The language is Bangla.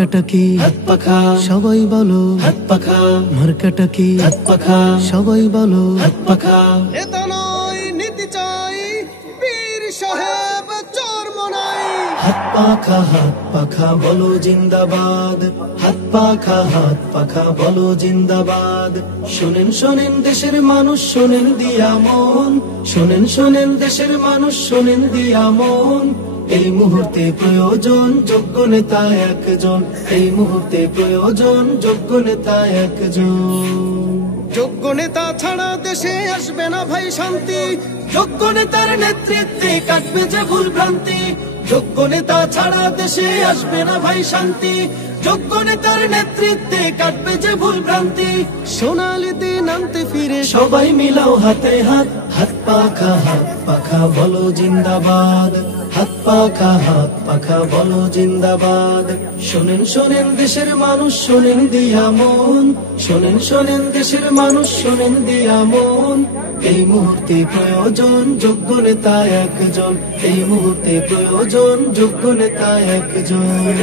মার্কাটা কি হাত পাখা, সবাই বলো হাত পাখা। মার্কাটা কি হাত পাখা, সবাই বলো হাত পাখা। নেতা নয় নীতি চাই, পীর সাহেব চর্ম নাই। হাত পাখা বলো জিন্দাবাদ। হাত পাখা বলো জিন্দাবাদ। শোনেন শোনেন দেশের মানুষ, শোনেন দিয়া মন। শোনেন শোনেন দেশের মানুষ, শোনেন দিয়া মন। এই মুহূর্তে প্রয়োজন যোগ্য নেতা একজন। এই মুহূর্তে প্রয়োজন যোগ্য নেতা একজন। যোগ্য নেতা ছাড়া দেশে আসবে না ভাই শান্তি। যোগ্য নেতার নেতৃত্বে কাটবে যে ভুল ভ্রান্তি। যোগ্য নেতা ছাড়া দেশে আসবে না ভাই শান্তি। যোগ্য নেতার নেতৃত্বে কাটবে যে ভুল ভ্রান্তি। সোনালি দিন আনতে ফিরে সবাই মিলাও হাতে হাত। হাত পাখা বলো জিন্দাবাদ। হাত পাখা বলো জিন্দাবাদ। শোনেন শোনেন দেশের মানুষ, শোনেন দিয়া মন। শোনেন শোনেন দেশের মানুষ, শোনেন দিয়া মন। এই মুহূর্তে প্রয়োজন যোগ্য নেতা একজন। এই মুহূর্তে প্রয়োজন যোগ্য নেতা একজন।